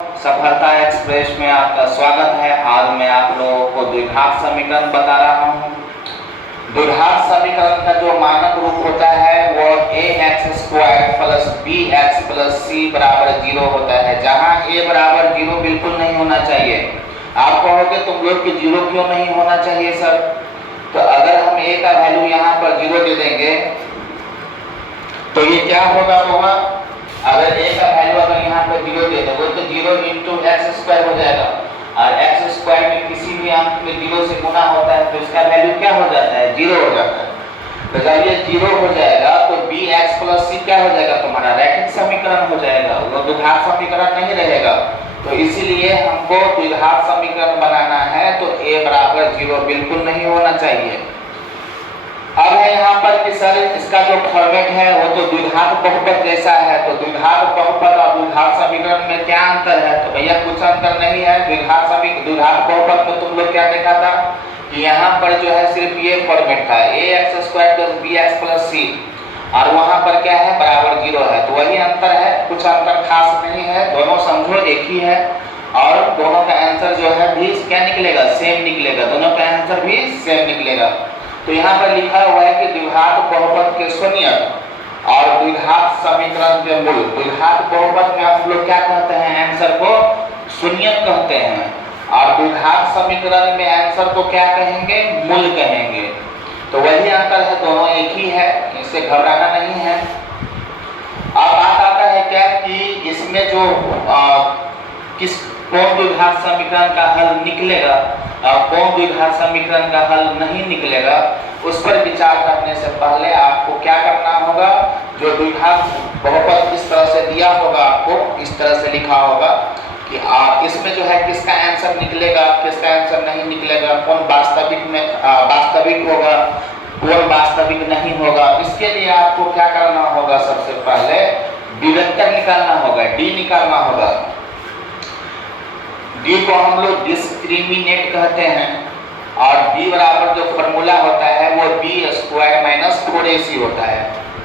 सफलता एक्सप्रेस में आपका स्वागत है। आज मैं आप लोगों को द्विघात समीकरण बता रहा हूँ। द्विघात समीकरण का जो मानक रूप होता है वो ax² plus bx plus c बराबर 0 होता है, जहाँ a बराबर 0 बिल्कुल नहीं होना चाहिए। आप कहोगे तुम लोग कि 0 क्यों नहीं होना चाहिए सर? तो अगर हम a का वैल्यू यहाँ पर 0 दे देंगे तो ये क्या होगा? अगर a का वैल्यू अगर यहाँ पर 0 दे दो तो 0 इंटू x² हो जाएगा, और x² में किसी भी अंक में 0 से गुना होता है तो इसका वैल्यू क्या हो जाता है? 0 हो जाता है। तो जब ये 0 हो जाएगा तो bx प्लस c क्या हो जाएगा? तुम्हारा रैखिक समीकरण हो जाएगा, वो द्विघात समीकरण नहीं रहेगा। तो इसीलिए हमको द्विघात समीकरण बनाना है तो a बराबर 0 बिल्कुल नहीं होना चाहिए। अब है यहाँ पर कि सर इसका जो फॉर्मेट है वो तो द्विघात बहुपद जैसा है, तो द्विघात बहुपद और द्विघात समीकरण में क्या अंतर है? तो भैया कुछ अंतर नहीं है। द्विघात बहुपद में तुम लोग क्या देखा था कि यहाँ पर जो है सिर्फ ये फॉर्मेट था ax² plus bx plus c, और वहाँ पर क्या है? बराबर 0 है। तो वही अंतर है, कुछ अंतर खास नहीं है, दोनों समझो एक ही है, और दोनों का आंसर जो है भी क्या निकलेगा? सेम निकलेगा, दोनों का आंसर भी सेम निकलेगा। तो यहाँ पर लिखा हुआ है कि द्विघात बहुपद के शून्यक और द्विघात समीकरण के मूल। द्विघात बहुपद में हम लोग क्या कहते हैं? आंसर को शून्यक कहते हैं, और द्विघात समीकरण में आंसर को क्या कहेंगे? मूल कहेंगे। तो वही अंतर है, दोनों एक ही है, इससे घबराना नहीं है। अब बात आता है क्या कि इसमें जो कौन द्विघात समीकरण का हल निकलेगा और कौन द्विघात समीकरण का हल नहीं निकलेगा, उस पर विचार करने से पहले आपको क्या करना होगा? जो द्विघात बहुपद इस तरह से दिया होगा, आपको इस तरह से लिखा होगा कि इसमें जो है किसका आंसर निकलेगा, किसका आंसर नहीं निकलेगा, कौन वास्तविक होगा, कौन वास्तविक नहीं होगा। इसके लिए आपको क्या करना होगा? सबसे पहले विवेक्टर निकालना होगा, डी निकालना होगा। डी को हम लोग डिस्क्रिमिनेट कहते हैं, और डी बराबर जो फॉर्मूला होता है वो b² माइनस 4ac होता है।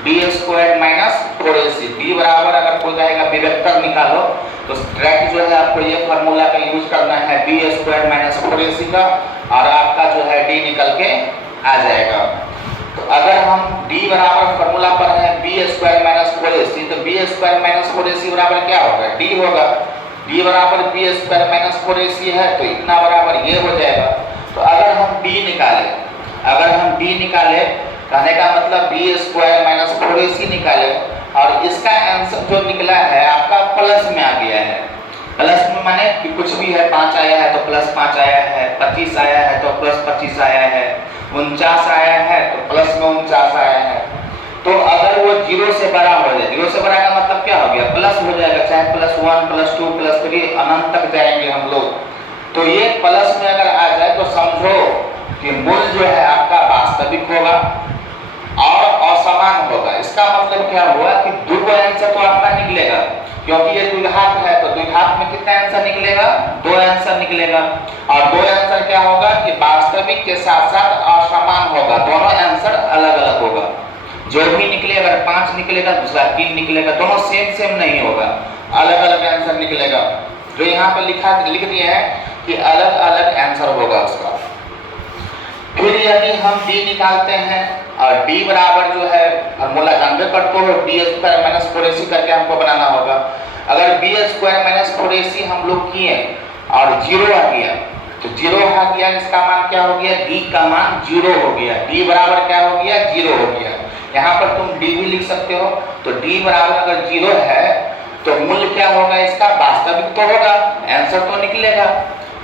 b² minus 4ac। डी बराबर अगर कोई कहेगा विवेक्टर निकालो तो डायरेक्ट जो है आपको ये फॉर्मूला का यूज करना है b² माइनस 4ac का, और आपका जो है डी निकल के आ जाएगा। तो अगर हम डी बराबर फॉर्मूला पर है b² माइनस 4ac, तो b² माइनस 4ac बराबर क्या होगा? डी होगा। d बराबर b² माइनस 4ac है तो इतना बराबर ये हो जाएगा। तो अगर हम d निकाले, कहने का मतलब b² माइनस 4ac निकाले, और इसका आंसर जो निकला है आपका प्लस में आ गया है। प्लस में माने कि कुछ भी है, 5 आया है तो प्लस 5 आया है, 25 आया है तो प्लस 25 आया है, 49 आया है तो प्लस में 49 आया है। तो अगर वो 0 से बड़ा हो जाए, 0 से बड़ा का मतलब क्या हो गया? प्लस हो जाएगा, चाहे +1 +2 +3 अनंत तक जाएंगे हम लोग। तो ये प्लस में अगर आ जाए तो समझो कि मूल जो है आपका वास्तविक होगा और असमान होगा। इसका मतलब क्या हुआ कि दो आंसर तो आपका निकलेगा, क्योंकि ये द्विघात है तो द्विघात में कितना आंसर निकलेगा? 2 आंसर निकलेगा, और 2 आंसर क्या होगा कि वास्तविक के साथ साथ असमान होगा, दोनों आंसर अलग अलग होगा। जो भी निकले, अगर 5 निकलेगा दूसरा 3 निकलेगा, दोनों सेम नहीं होगा, अलग अलग आंसर निकलेगा। जो यहाँ पर लिख दिए हैं कि अलग अलग आंसर होगा उसका। फिर यदि हम d निकालते हैं, और d बराबर जो है फॉर्मूला जानबे करते हो, b² माइनस 4ac करके हमको बनाना होगा। अगर b² माइनस 4ac हम लोग किए और 0 आ गया, तो 0 आ गया, इसका मान क्या हो गया? d का मान 0 हो गया। d बराबर क्या हो गया? 0 हो गया। यहाँ पर तुम d भी लिख सकते हो। तो d बराबर अगर 0 है तो मूल्य क्या होगा? इसका वास्तविक तो होगा, आंसर तो निकलेगा।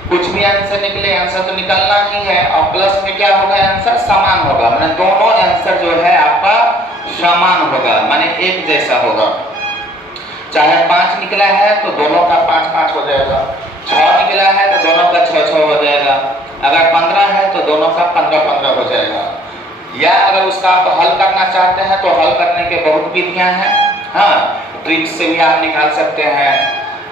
कुछ भी आंसर निकले, आंसर तो निकलना ही है, और प्लस में क्या होगा? आंसर समान होगा, माने दोनों आंसर जो है आपका समान होगा, माने एक जैसा होगा। चाहे 5 निकला है तो दोनों का 5 हो जाएगा, 6 निकला है तो दोनों का 6 हो जाएगा, अगर 15 है तो दोनों का 15 हो जाएगा। या अगर उसका आप हल करना चाहते हैं तो हल करने के बहुत विधियां हैं। हाँ, ट्रिक से भी आप निकाल सकते हैं,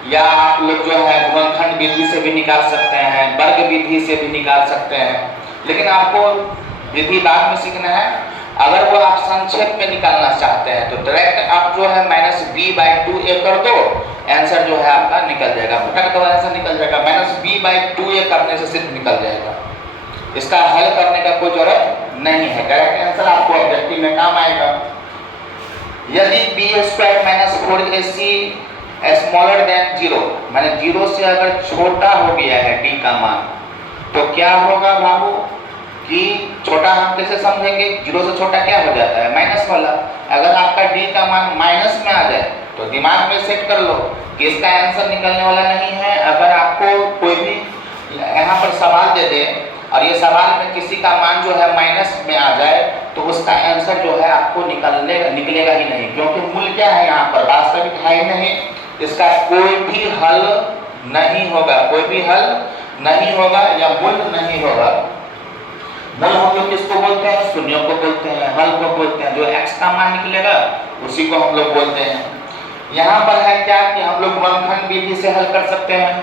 या आप लोग जो है गुणनखंड विधि से भी निकाल सकते हैं, वर्ग विधि से भी निकाल सकते हैं, लेकिन आपको विधि बाद में सीखना है। अगर वो आप संक्षेप में निकालना चाहते हैं तो डायरेक्ट आप जो है -b/2a कर दो, आंसर जो है आपका निकल जाएगा। जाएगा, फटक दो आंसर निकल जाएगा। -b/2a करने से सिर्फ निकल जाएगा, इसका हल करने का कोई जरूरत नहीं है। करेक्ट आंसर आपको ऑब्जेक्टिव में काम आएगा। यदि b² - 4ac स्मॉलर देन 0, माने 0 से अगर छोटा हो गया है d का मान, तो क्या होगा बाबू कि छोटा हम कैसे समझेंगे? 0 से छोटा क्या हो जाता है? माइनस वाला। अगर आपका d का मान माइनस में आ जाए तो दिमाग में सेट कर लो कि इसका आंसर निकलने वाला नहीं है। अगर आपको कोई भी यहाँ पर सवाल दे दे और ये सवाल में किसी का मान जो है माइनस में आ जाए तो उसका आंसर जो है आपको निकलेगा ही नहीं, क्योंकि मूल क्या है यहाँ पर? वास्तविक है ही नहीं, इसका कोई भी हल नहीं होगा, कोई भी हल नहीं होगा या मूल नहीं होगा। मूल हम लोग किसको बोलते हैं? शून्यों को बोलते हैं, हल को बोलते हैं। जो x का मान निकलेगा उसी को हम लोग बोलते हैं। यहाँ पर है क्या कि हम लोग गुणनखंड विधि से हल कर सकते हैं,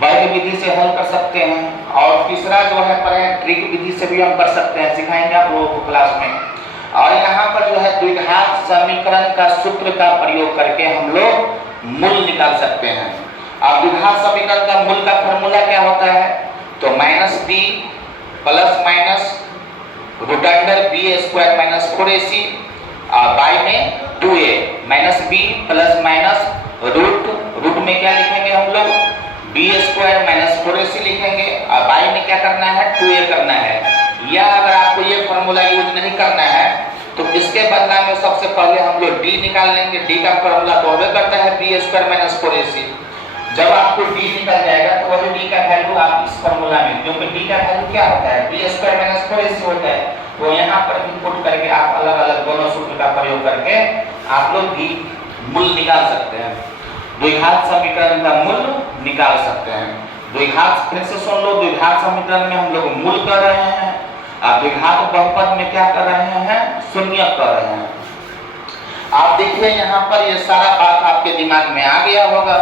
वर्ग विधि से हल कर सकते हैं, और तीसरा जो है पर है ट्रिक विधि से भी हम कर सकते हैं, सिखाएंगे आप लोगों को क्लास में। और यहाँ पर जो है द्विघात समीकरण का सूत्र का प्रयोग करके हम लोग मूल निकाल सकते हैं। अब द्विघात समीकरण का मूल का फॉर्मूला क्या होता है? तो -b plus minus √b² - 4ac by में 2a -b plus minus root में क्या लिखेंगे हम लोग? b² - 4ac लिखेंगे और बाई में क्या करना है? 2a करना है। या अगर आपको ये फॉर्मूला यूज नहीं करना है तो इसके बदला में सबसे पहले हम लोग d निकाल लेंगे। d का फॉर्मूला तो होबे करता है b² - 4ac। जब आपको d निकल जाएगा तो वही d का वैल्यू आप इस फॉर्मूला में, क्योंकि d का वैल्यू क्या होता है? b² - 4ac होता है, तो यहाँ पर इनपुट करके आप अलग-अलग दोनों सूत्र का प्रयोग करके आप लोग भी मूल निकाल सकते हैं, द्विघात समीकरण का मूल निकाल सकते हैं। द्विघात फिर से सुन लो, द्विघात समीकरण में हम लोग मूल कर रहे हैं, आप द्विघात बहुपद में क्या कर रहे हैं? शून्य कर रहे हैं। आप देखिए यहाँ पर ये सारा बात आपके दिमाग में आ गया होगा।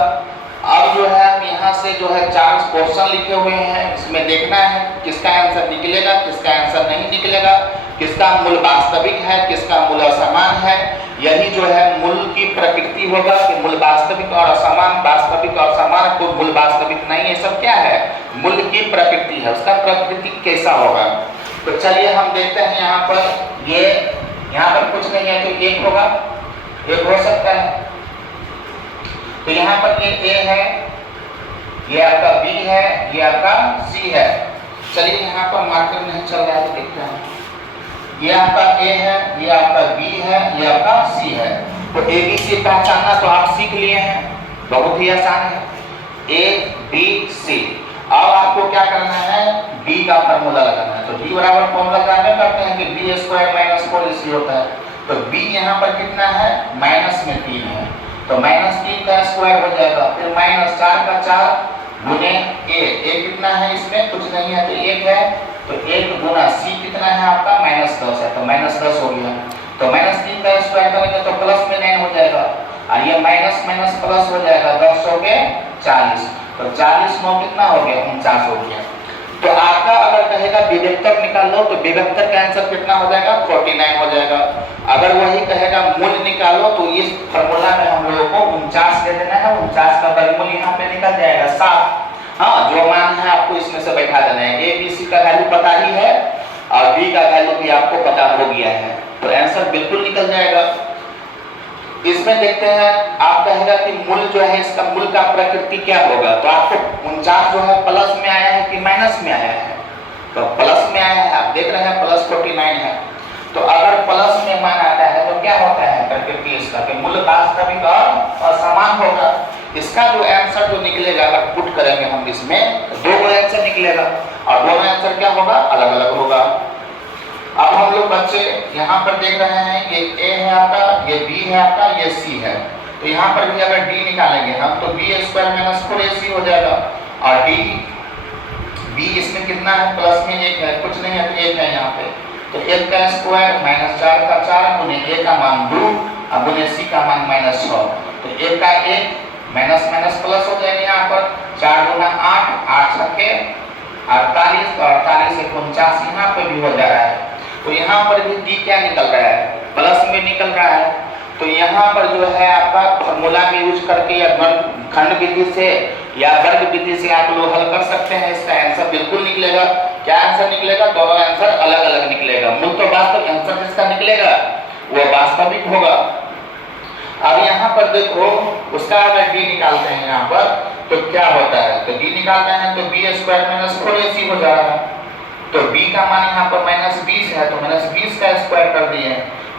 अब जो है हम यहाँ से जो है 4 क्वेश्चन लिखे हुए हैं, इसमें देखना है किसका आंसर निकलेगा, किसका आंसर नहीं निकलेगा, किसका मूल वास्तविक है, किसका मूल असमान है। यही जो है मूल की प्रकृति होगा कि मूल वास्तविक और असमान, वास्तविक और समान को मूल वास्तविक नहीं, ये सब क्या है? मूल की प्रकृति है, उसका प्रकृति कैसा होगा। तो चलिए हम देखते हैं यहाँ पर, ये यहाँ पर कुछ नहीं है तो एक होगा, एक हो सकता है। तो यहाँ पर ये a है, ये आपका b है, ये आपका c है। चलिए यहाँ पर मार्कर नहीं चल रहा है तो देखते हैं। ये आपका a है, ये आपका b है, ये आपका c है। तो a b c पहचानना तो आप सीख लिए हैं, बहुत ही आसान है। a b c। अब आपको क्या करना है? b का फॉर्मूला लगाना है। तो b बराबर फॉर्मूला जानते करते हैं कि b² - 4ac होता है। तो b यहाँ पर कितना है? -3 है, तो -3 का स्क्वायर हो जाएगा, फिर -4 का 4 गुने a कितना है? इसमें कुछ नहीं है तो 1 है, तो 1 गुना c कितना है आपका? -10 है, तो -10 हो गया। तो -3 का स्क्वायर करेंगे तो प्लस में 9 हो जाएगा, और ये माइनस प्लस हो जाएगा, 10 हो गए 40, तो 40 9 कितना हो गया? 49 हो गया। तो आपका अगर कहेगा विभक्तक निकाल लो तो विभक्तक का आंसर कितना हो जाएगा? 49 हो जाएगा। अगर वही कहेगा मूल निकालो तो इस फॉर्मूला में हम लोगों को 49 दे देना है, 49 का वर्गमूल यहाँ पे निकल जाएगा 7। हाँ, जो मान है आपको इसमें से बैठा देना है। a b c का वैल्यू पता ही है और b का वैल्यू भी आपको पता हो गया है, तो आंसर बिल्कुल निकल जाएगा। इसमें देखते हैं, आप कहेगा कि मूल जो है इसका मूल का प्रकृति क्या होगा, तो आपको 49 जो है प्लस में आया है कि माइनस में आया है? तो प्लस में आया है, आप देख रहे हैं +49 है। तो अगर प्लस में मान आता है तो क्या होता है प्रकृति इसका? कि मूल वास्तविक और असमान होगा। इसका जो आंसर जो निकलेगा अगर पुट करेंगे हम इसमें तो 2 आंसर निकलेगा, और दोनों आंसर क्या होगा? अलग अलग होगा। अब हम लोग बच्चे यहाँ पर देख रहे हैं, ये a है आपका, ये b है आपका, ये c है। तो यहाँ पर भी अगर d निकालेंगे हम तो b² - 4ac हो जाएगा, और b इसमें कितना है? प्लस में 1 है, कुछ नहीं है तो 1 है यहाँ पे। तो 1 का स्क्वायर -4 का 4 गुने a का मान 2 और गुने c का मान -6। तो 1 का 1 माइनस प्लस हो जाएगा यहाँ पर, 4 गुना 8, 8 छक्के 48, और 48 से 49 यहाँ पे भी हो जा रहा है। तो यहाँ पर भी d क्या निकल रहा है? प्लस में निकल रहा है। तो यहाँ पर जो है आपका फॉर्मूला में यूज करके या खंड विधि से या वर्ग विधि से आप लोग हल कर सकते हैं। इसका आंसर बिल्कुल निकलेगा। क्या आंसर निकलेगा? दोनों आंसर अलग अलग निकलेगा। मूल तो वास्तविक आंसर जिसका निकलेगा वो वास्तविक होगा। अब यहाँ पर देखो, उसका अगर डी निकालते हैं यहाँ पर तो क्या होता है, तो डी निकालते हैं तो बी स्क्वायर माइनस 4ac हो जा रहा है। तो b का मान यहाँ पर -20 है तो -20 का स्क्वायर कर दिए।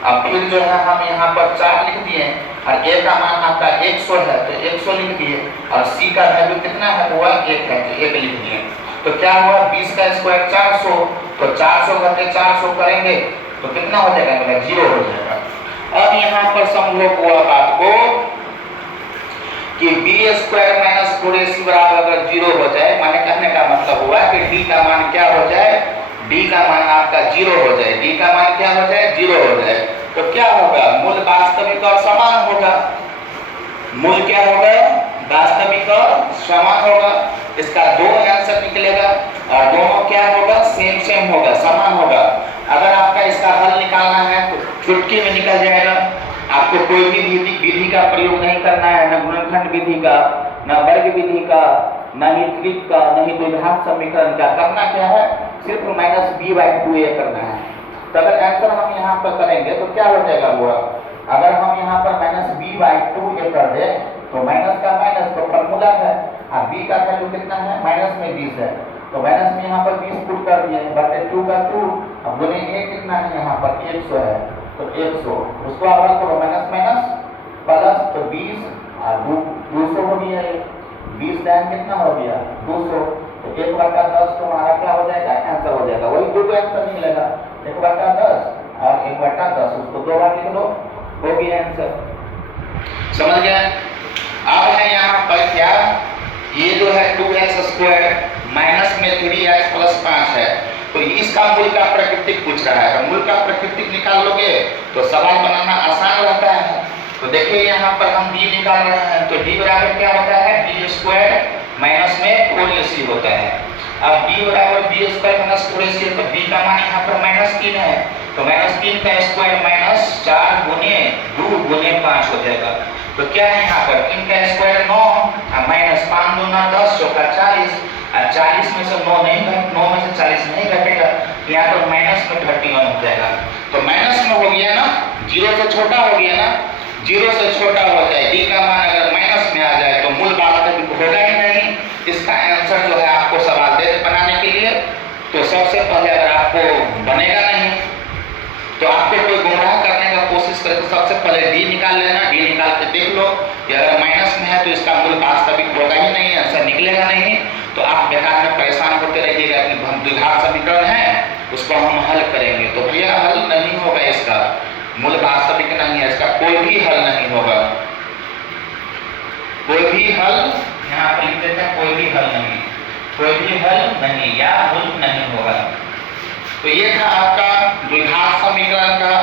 अब फिर जो है हम यहाँ पर 4 लिख दिए और a का मान आपका 100 है तो 100 लिख दिए और c का वैल्यू कितना है वो 1 है तो 1 लिख दिए। तो क्या हुआ, 20 का स्क्वायर 400, तो 400 घटे 400 करेंगे तो कितना हो जाएगा, मतलब 0 हो जाएगा। अब यहाँ पर समझो हुआ बात को कि बी स्क्वायर माइनस 4ac बराबर अगर 0 हो जाए, माने कहने का मतलब हुआ कि d का मान क्या हो जाए, d का मान आपका 0 हो जाए। d का मान क्या हो जाए, 0 हो जाए। तो क्या होगा, मूल वास्तविक और समान होगा। मूल क्या होगा, वास्तविक और समान होगा। इसका दो आंसर निकलेगा और दोनों क्या होगा, सेम सेम होगा, समान होगा। अगर आपका इसका हल निकालना है तो चुटकी में निकल जाएगा। आपको कोई भी विधि का प्रयोग नहीं करना है, न गुणनखंड विधि का, न वर्ग विधि का, न ही त्रिक का, न ही द्विघात समीकरण का। करना क्या है, सिर्फ -b/2a करना है। तो अगर आंसर हम यहाँ पर करेंगे तो क्या हो जाएगा वो, अगर हम यहाँ पर -b/2a कर दे तो माइनस का माइनस तो फॉर्मूला है और b का वैल्यू कितना है, माइनस में 20 है तो माइनस में यहाँ पर 20 पुट कर दिए, बटे 2 का 2। अब गुने a कितना है, यहाँ पर 100 है तो 100, उसको आप रख दो माइनस माइनस प्लस तो 20 और 200 हो गया। 20 दान कितना हो गया, 200, तो 1/10 तुम्हारा क्या हो जाएगा, आंसर हो जाएगा। वही दो आंसर निकलेगा, 1/10 और 1/10, उसको 2 बार लिख लो, हो गया आंसर। समझ गया। अब है यहाँ पर क्या, ये जो है 2x स्क्वायर माइनस में 3x प्लस 5 है तो इसका मूल का प्राकृतिक पूछ रहा है। तो मूल का प्राकृतिक निकाल लोगे तो सवाल बनाना आसान रहता है। तो देखिए यहाँ पर हम d निकाल रहे हैं तो d बराबर क्या होता है, b स्क्वायर माइनस में 4ac होता है। अब b बराबर b स्क्वायर माइनस 4ac तो b का मान यहाँ पर -3 है तो -3 का स्क्वायर माइनस 4 गुने 2 गुने 5 हो जाएगा। तो क्या है यहाँ पर 3 का स्क्वायर 9 और माइनस 5 दूना 10 चौका 40 और 40 में से 9 में से 40 नहीं घटेगा, यहाँ पर माइनस में 31 हो जाएगा। तो माइनस में हो गया ना, 0 से छोटा हो गया ना, 0 से छोटा हो जाए d का मान अगर माइनस में आ जाए तो मूल वास्तविक होगा ही नहीं। इसका आंसर जो है आपको सवाल दे बनाने के लिए तो सबसे पहले अगर आपको बनेगा नहीं तो आपको कोई गुमराह करने का कोशिश करे तो सबसे पहले d निकाल लेना। d निकाल के देख लो कि अगर माइनस में है तो इसका मूल वास्तविक होगा ही नहीं, आंसर निकलेगा नहीं। तो आप बेकार में परेशान होते रहिएगा कि हम द्विघात समीकरण है उसको हम हल करेंगे, तो भैया हल नहीं होगा, इसका मूल वास्तविक नहीं है, इसका कोई भी हल नहीं होगा। कोई भी हल यहाँ पर लिख देते हैं, कोई भी हल नहीं, कोई भी हल नहीं या मूल नहीं होगा। तो ये था आपका द्विघात समीकरण का।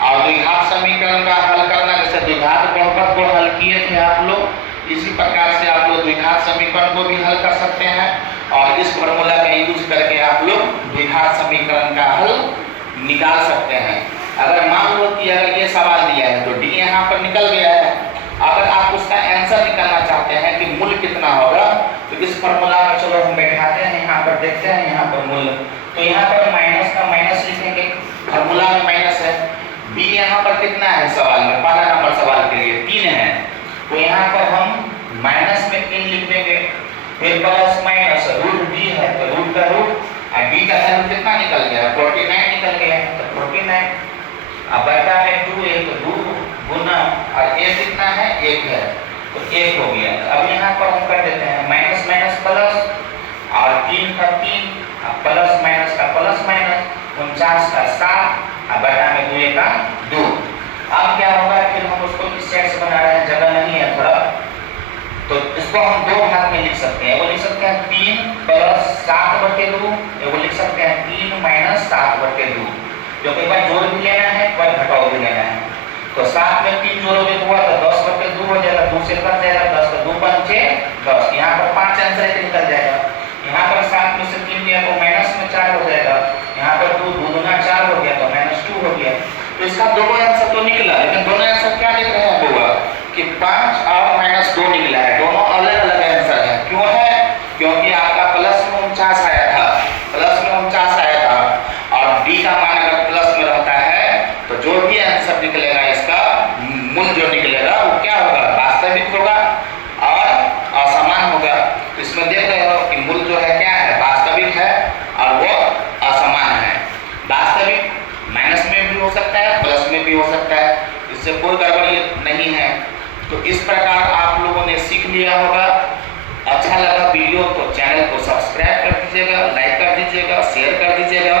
और द्विघात समीकरण का हल करना, जैसे द्विघात बहुपद को हल किए थे आप लोग, इसी प्रकार से आप लोग द्विघात समीकरण को भी हल कर सकते हैं और इस फॉर्मूला का यूज करके आप लोग द्विघात समीकरण का हल निकाल सकते हैं। अगर मान लो कि अगर ये सवाल दिया है तो d यहाँ पर निकल गया है। अगर आप उसका आंसर निकालना चाहते हैं कि मूल कितना होगा तो इस फॉर्मूला में चलो हम बैठाते हैं, यहाँ पर देखते हैं यहाँ पर मूल, तो यहाँ पर माइनस का माइनस लिखेंगे, फॉर्मूला में माइनस है। b यहाँ पर कितना है सवाल में, पहला नंबर सवाल के लिए 3 है तो यहाँ पर हम माइनस में 3 लिख देंगे, फिर प्लस माइनस रूट d है तो रूट का रूट और d का वैल्यू कितना निकल गया, 49 निकल गया तो 49। अब बचा है 2a तो 2 गुना और a कितना है 1 है तो 1 हो गया। अब यहाँ पर हम कर देते हैं माइनस माइनस प्लस और 3 का 3 प्लस माइनस का प्लस माइनस 49 का 7 और बटा में 2 का 2। अब क्या होगा, फिर हम उसको किस साइड से बना रहे हैं, जगह नहीं है थोड़ा, तो इसको हम दो भाग में लिख सकते हैं। वो लिख सकते हैं 3 प्लस 7/2, वो लिख सकते हैं 3 माइनस 7/2, क्योंकि एक बार जोड़ भी लेना है एक बार घटाव भी लेना है। तो 7 में 3 जोड़ोगे तो हुआ तो 10/2 हो जाएगा, 2 से कट जाएगा, 10 का 2 पंचे 10, यहाँ पर 5 आंसर है निकल जाएगा। यहाँ पर 7 में से 3 गया तो माइनस में 4 हो जाएगा, यहाँ पर 2 दूना 4 हो गया तो -2 हो गया। तो इसका दोनों आंसर तो निकला, लेकिन दोनों आंसर क्या निकल रहे हैं बुआ कि 5 और -2 निकला है, दोनों अलग अलग आंसर है। क्यों क्योंकि आपका प्लस में 49 आया था, प्लस में 49 आया था, और डी का मान अगर प्लस में रहता है तो जो भी आंसर निकलेगा इसका मूल जो निकलेगा वो क्या होगा, वास्तविक होगा और असमान होगा। इसमें देख रहे हो कि मूल जो है क्या है, वास्तविक है और वो असमान है। वास्तविक माइनस में भी हो सकता है, प्लस में भी हो सकता है, इससे कोई गड़बड़ी नहीं है। तो इस प्रकार आप लोगों ने सीख लिया होगा। अच्छा लगा वीडियो तो चैनल को सब्सक्राइब कर दीजिएगा, लाइक कर दीजिएगा, शेयर कर दीजिएगा।